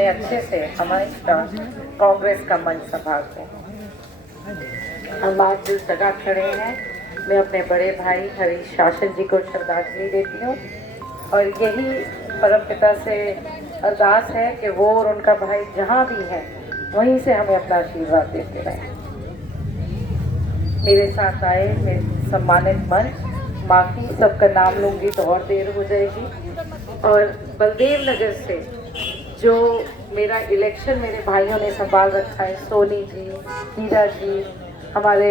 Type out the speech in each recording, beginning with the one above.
कितने अच्छे से हमेशा कांग्रेस का मंच संभालते हैं। हम आज जिस जगह खड़े हैं, मैं अपने बड़े भाई हरीश शासन जी को श्रद्धांजलि देती हूँ और यही परमपिता से अरदास है कि वो और उनका भाई जहाँ भी है वहीं से हमें अपना आशीर्वाद देते रहें। मेरे साथ आए मेरे सम्मानित मंच, माफ़ी सबका नाम लूँगी तो और देर हो जाएगी। और बलदेव नगर से जो मेरा इलेक्शन मेरे भाइयों ने संभाल रखा है, सोनी जी, हीरा जी, हमारे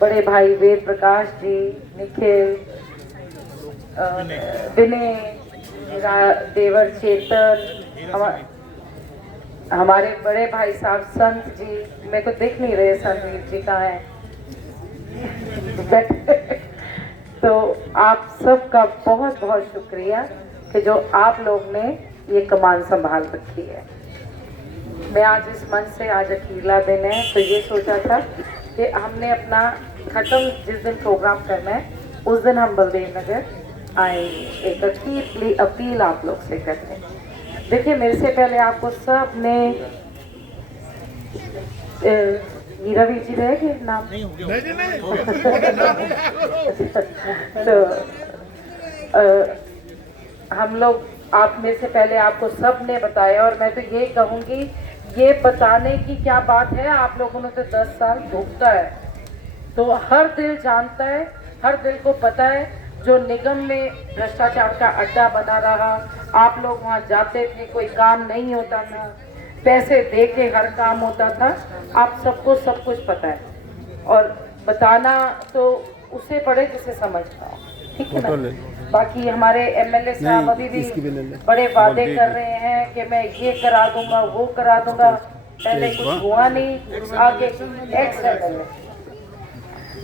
बड़े भाई वेद प्रकाश जी, निखिल, विनय, देवर चेतन, हमारे बड़े भाई साहब संत जी, मेरे को दिख नहीं रहे संदीप जी कहाँ हैं। तो आप सबका बहुत बहुत शुक्रिया कि जो आप लोग ने ये कमान संभाल रखी है। मैं आज इस मंच से, आज अकेला दिन है, तो ये सोचा था कि हमने अपना खत्म जिस दिन प्रोग्राम करना है उस दिन हम बलदेव नगर आएंगे, एक अपील आप लोग से करते हैं। देखिए, मेरे से पहले आपको सब ने मीरावीर जी रहेगी नाम तो हम लोग, आप में से पहले आपको सब ने बताया और मैं तो ये कहूँगी, ये बताने की क्या बात है, आप लोगों ने तो 10 साल भुगता है, तो हर दिल जानता है, हर दिल को पता है। जो निगम में भ्रष्टाचार का अड्डा बना रहा, आप लोग वहाँ जाते थे, कोई काम नहीं होता था, पैसे दे के हर काम होता था, आप सबको सब कुछ पता है और बताना तो उसे पड़े जिसे समझ पाओ, ठीक है ना। बाकी हमारे एमएलए साहब अभी भी बड़े वादे कर रहे हैं कि मैं ये करा दूंगा, वो करा दूंगा, पहले कुछ हुआ नहीं, आगे एक्स एमएलए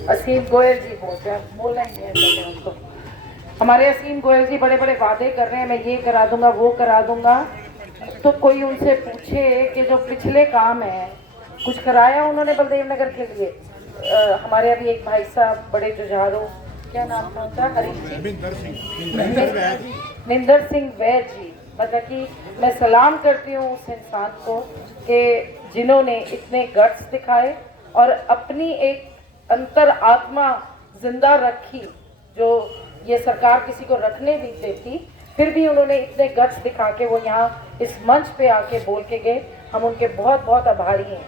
असीम गोयल जी बोल रहे हैं उनको, हमारे असीम गोयल जी बड़े बड़े वादे कर रहे हैं, मैं ये करा दूंगा, वो करा दूंगा। तो कोई उनसे पूछे कि जो पिछले काम है, कुछ कराया उन्होंने बलदेव नगर के लिए? हमारे अभी एक भाई साहब बड़े जुझारू, क्या नाम था उनका, हरीश जी, निंदर सिंह वैद जी, मतलब कि मैं सलाम करती हूँ उस इंसान को कि जिन्होंने इतने गट्स दिखाए और अपनी एक अंतर आत्मा जिंदा रखी, जो ये सरकार किसी को रखने नहीं देती, फिर भी उन्होंने इतने गट्स दिखा के वो यहाँ इस मंच पे आके बोल के गए, हम उनके बहुत बहुत आभारी हैं।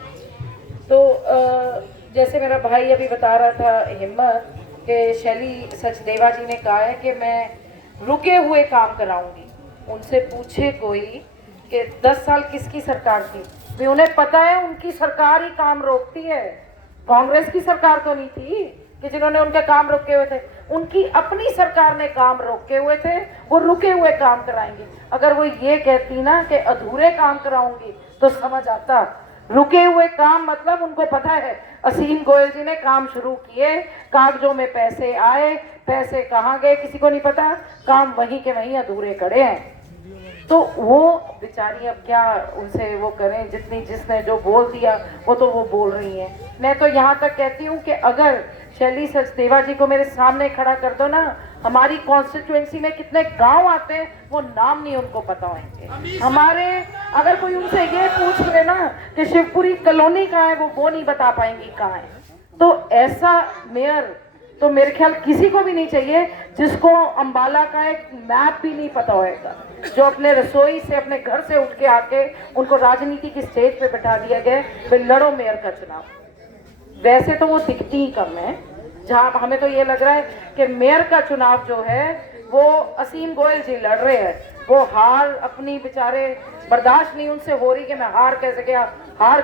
तो जैसे मेरा भाई अभी बता रहा था हिम्मत, कि शैली सचदेवा जी ने कहा है कि मैं रुके हुए काम कराऊंगी। उनसे पूछे कोई कि 10 साल किसकी सरकार थी, भी उन्हें पता है उनकी सरकार ही काम रोकती है, कांग्रेस की सरकार तो नहीं थी कि जिन्होंने उनके काम रोके हुए थे, उनकी अपनी सरकार ने काम रोके हुए थे, वो रुके हुए काम कराएंगे। अगर वो ये कहती ना कि अधूरे काम कराऊंगी तो समझ आता, रुके हुए काम मतलब उनको पता है असीम गोयल जी ने काम शुरू किए, कागजों में पैसे आए, पैसे कहाँ गए किसी को नहीं पता, काम वहीं के वहीं अधूरे खड़े हैं। तो वो बेचारी अब क्या उनसे वो करें, जितनी जिसने जो बोल दिया वो तो वो बोल रही हैं। मैं तो यहाँ तक कहती हूँ कि अगर शैली सचदेवा जी को मेरे सामने खड़ा कर दो ना, हमारी कॉन्स्टिट्यूएंसी में कितने गांव आते हैं वो नाम नहीं उनको पता होंगे। हमारे अगर कोई उनसे ये पूछ ले ना कि शिवपुरी कॉलोनी कहाँ है, वो नहीं बता पाएंगी कहाँ है। तो ऐसा मेयर तो मेरे ख्याल किसी को भी नहीं चाहिए जिसको अंबाला का एक मैप भी नहीं पता होएगा, जो अपने रसोई से अपने घर से उठ के आके उनको राजनीति की स्टेज पे बैठा दिया गया, वे लड़ो मेयर का चुनाव। वैसे तो वो दिखती ही कम है, जहाँ हमें तो ये लग रहा है कि मेयर का चुनाव जो है वो असीम गोयल जी लड़ रहे हैं। वो हार अपनी बेचारे बर्दाश्त नहीं उनसे हो रही कि मैं हार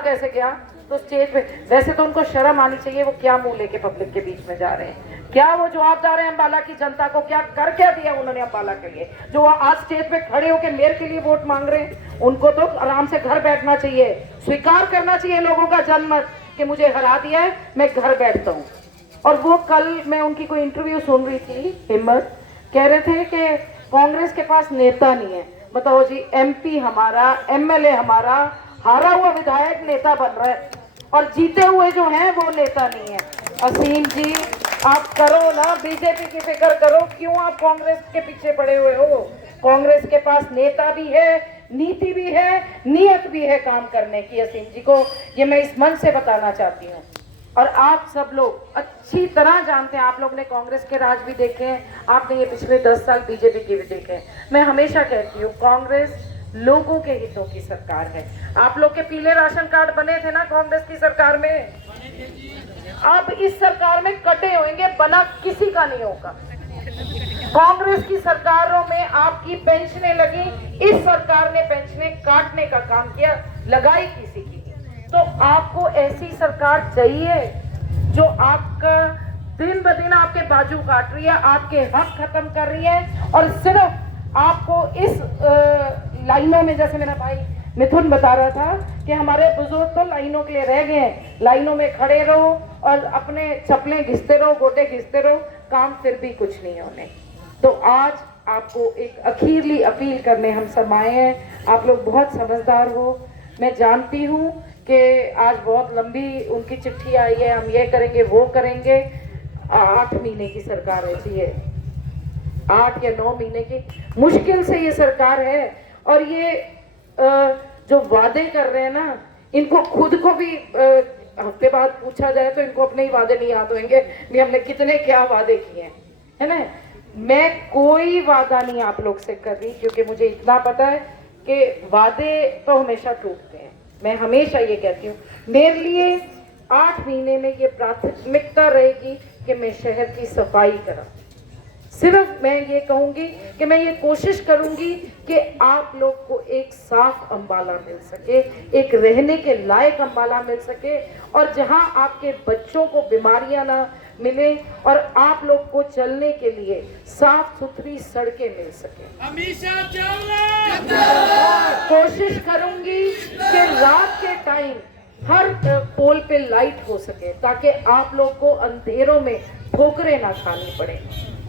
कैसे गया तो स्टेज पे, वैसे तो उनको शर्म आनी चाहिए, वो क्या मुंह लेके पब्लिक के बीच में जा रहे हैं, क्या वो जवाब दे रहे हैं अम्बाला की जनता को, क्या दिया उन्होंने अम्बाला के लिए, जो आज स्टेज पे खड़े होकर मेयर के लिए वोट मांग रहे हैं। उनको तो आराम से घर बैठना चाहिए, स्वीकार करना चाहिए लोगों का जनमत कि मुझे हरा दिया है, मैं घर बैठता हूँ। और वो कल मैं उनकी कोई इंटरव्यू सुन रही थी, हिम्मत कह रहे थे कि कांग्रेस के पास नेता नहीं है। बताओ जी, एमपी हमारा, एमएलए हमारा, हारा हुआ विधायक नेता बन रहा है और जीते हुए जो हैं वो नेता नहीं है। असीम जी, आप करो ना, बीजेपी की फिक्र करो, क्यों आप कांग्रेस के पीछे पड़े हुए हो? कांग्रेस के पास नेता भी है, नीति भी है, नियत भी है काम करने की असीम जी को, ये मैं इस मन से बताना चाहती हूँ। और आप सब लोग अच्छी तरह जानते हैं, आप लोग ने कांग्रेस के राज भी देखे हैं, आपने ये पिछले 10 साल बीजेपी के भी देखे हैं। मैं हमेशा कहती हूँ कांग्रेस लोगों के हितों की सरकार है। आप लोग के पीले राशन कार्ड बने थे ना कांग्रेस की सरकार में, अब इस सरकार में कटे होंगे, बना किसी का नहीं होगा। कांग्रेस की सरकारों में आपकी पेंशनें लगी, इस सरकार ने पेंशनें काटने का काम किया, लगाई किसी की। तो आपको ऐसी सरकार चाहिए जो आपका दिन ब दिन आपके बाजू काट रही है, आपके हक खत्म कर रही है, और सिर्फ आपको इस लाइनों में, जैसे मेरा भाई मिथुन बता रहा था कि हमारे बुजुर्ग तो लाइनों के लिए रह गए हैं, लाइनों में खड़े रहो और अपने चप्पलें घिसते रहो, गोटे घिसते रहो, काम फिर भी कुछ नहीं होने। तो आज आपको एक अखीरली अपील करने हम सब आए हैं। आप लोग बहुत समझदार हो, मैं जानती हूँ कि आज बहुत लंबी उनकी चिट्ठी आई है, हम ये करेंगे वो करेंगे। 8 महीने की सरकार ऐसी है, 8 या 9 महीने की मुश्किल से ये सरकार है। और ये जो वादे कर रहे हैं ना, इनको खुद को भी हफ्ते बाद पूछा जाए तो इनको अपने ही वादे नहीं याद होंगे भी हमने कितने क्या वादे किए हैं, है ना। मैं कोई वादा नहीं आप लोग से कर रही, क्योंकि मुझे इतना पता है कि वादे तो हमेशा टूटते हैं। मैं हमेशा ये कहती हूँ, मेरे लिए 8 महीने में ये प्राथमिकता रहेगी कि मैं शहर की सफाई करूं। सिर्फ मैं ये कहूंगी कि मैं ये कोशिश करूंगी कि आप लोग को एक साफ अंबाला मिल सके, एक रहने के लायक अंबाला मिल सके, और जहां आपके बच्चों को बीमारियां ना मिले और आप लोग को चलने के लिए साफ सुथरी सड़कें मिल सके। कोशिश करूंगी कि रात के टाइम हर पोल पे लाइट हो सके, ताकि आप लोग को अंधेरों में ठोकरें ना खानी पड़े।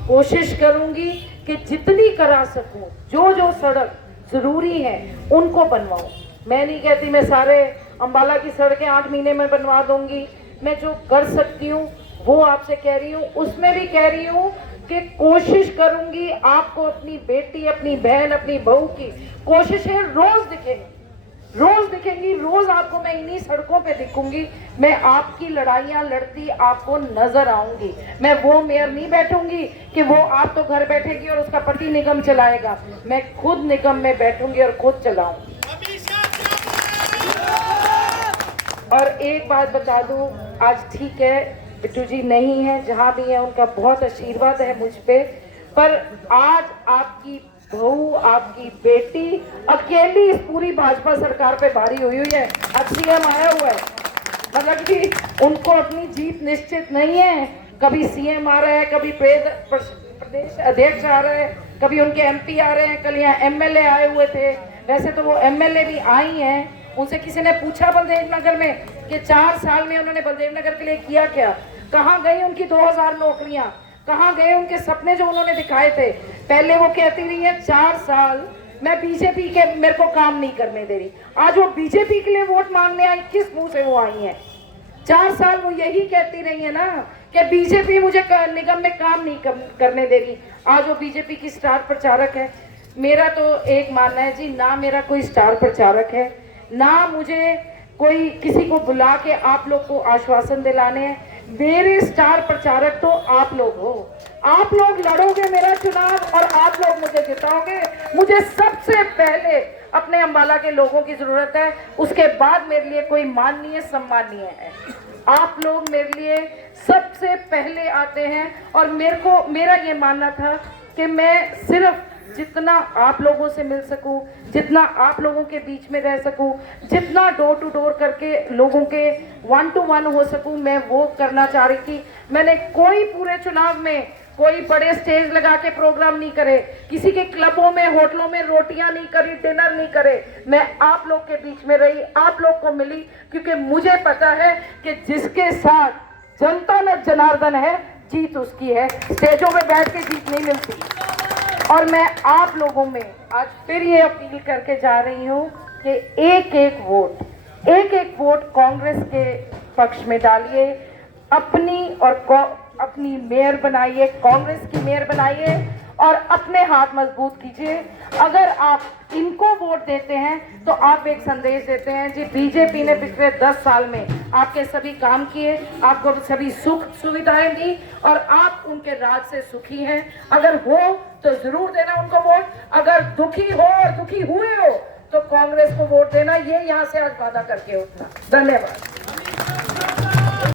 कोशिश करूंगी कि जितनी करा सकूं, जो सड़क जरूरी है उनको बनवाऊं। मैं नहीं कहती मैं सारे अंबाला की सड़कें 8 महीने में बनवा दूंगी, मैं जो कर सकती हूँ वो आपसे कह रही हूँ। उसमें भी कह रही हूँ कि कोशिश करूंगी आपको अपनी बेटी, अपनी बहन, अपनी बहू की कोशिशें रोज दिखेंगी, रोज आपको मैं इन्हीं सड़कों पे दिखूंगी। मैं आपकी लड़ाइयां लड़ती आपको नजर आऊंगी। मैं वो मेयर नहीं बैठूंगी कि वो आप तो घर बैठेगी और उसका पति निगम चलाएगा, मैं खुद निगम में बैठूंगी और खुद चलाऊंगी। और एक बात बता दूं, आज ठीक है बिट्टू जी नहीं है, जहां भी है उनका बहुत आशीर्वाद है मुझ पे, पर आज आपकी बहू, आपकी बेटी अकेली इस पूरी भाजपा सरकार पे भारी हुई है। अब सीएम आया हुआ है, मतलब कि उनको अपनी जीत निश्चित नहीं है। कभी सीएम आ रहा है, कभी प्रदेश अध्यक्ष आ रहा है, कभी उनके एमपी आ रहे हैं, कल यहाँ एमएलए आए हुए थे। वैसे तो वो एमएलए भी आई हैं, उनसे किसी ने पूछा बलदेव नगर में कि 4 साल में उन्होंने बलदेव नगर के लिए किया क्या, कहाँ गई उनकी 2000 नौकरियां, कहाँ गए उनके सपने जो उन्होंने दिखाए थे। पहले वो कहती रही है 4 साल मैं बीजेपी के, मेरे को काम नहीं करने दे रही। आज वो बीजेपी के लिए वोट मांगने आई, किस मुंह से वो आई हैं? 4 साल वो यही कहती रही है ना कि बीजेपी मुझे निगम में काम नहीं करने दे रही। आज वो बीजेपी की स्टार प्रचारक है। मेरा तो एक मानना है जी, ना मेरा कोई स्टार प्रचारक है, ना मुझे कोई किसी को बुला के आप लोग को आश्वासन दिलाने हैं। मेरे स्टार प्रचारक तो आप लोग हो। आप लोग लड़ोगे मेरा चुनाव और आप लोग मुझे जिताओगे। मुझे सबसे पहले अपने अंबाला के लोगों की जरूरत है, उसके बाद मेरे लिए कोई माननीय सम्माननीय है। आप लोग मेरे लिए सबसे पहले आते हैं, और मेरा ये मानना था कि मैं सिर्फ जितना आप लोगों से मिल सकूं, जितना आप लोगों के बीच में रह सकूं, जितना डोर टू डोर करके लोगों के 1 to 1 हो सकूं, मैं वो करना चाह रही थी। मैंने कोई पूरे चुनाव में कोई बड़े स्टेज लगा के प्रोग्राम नहीं करे, किसी के क्लबों में, होटलों में रोटियां नहीं करी, डिनर नहीं करे। मैं आप लोग के बीच में रही, आप लोग को मिली, क्योंकि मुझे पता है कि जिसके साथ जनता में जनार्दन है, जीत उसकी है। स्टेजों में बैठ के जीत नहीं मिलती। और मैं आप लोगों में आज फिर ये अपील करके जा रही हूँ कि एक एक वोट कांग्रेस के पक्ष में डालिए, अपनी और अपनी मेयर बनाइए, कांग्रेस की मेयर बनाइए, और अपने हाथ मजबूत कीजिए। अगर आप इनको वोट देते हैं तो आप एक संदेश देते हैं जी बीजेपी ने पिछले 10 साल में आपके सभी काम किए, आपको सभी सुख सुविधाएं दी और आप उनके राज से सुखी हैं। अगर हो तो जरूर देना उनको वोट, अगर दुखी हो और दुखी हुए हो तो कांग्रेस को वोट देना। ये यहाँ से आज वादा करके उठना। धन्यवाद।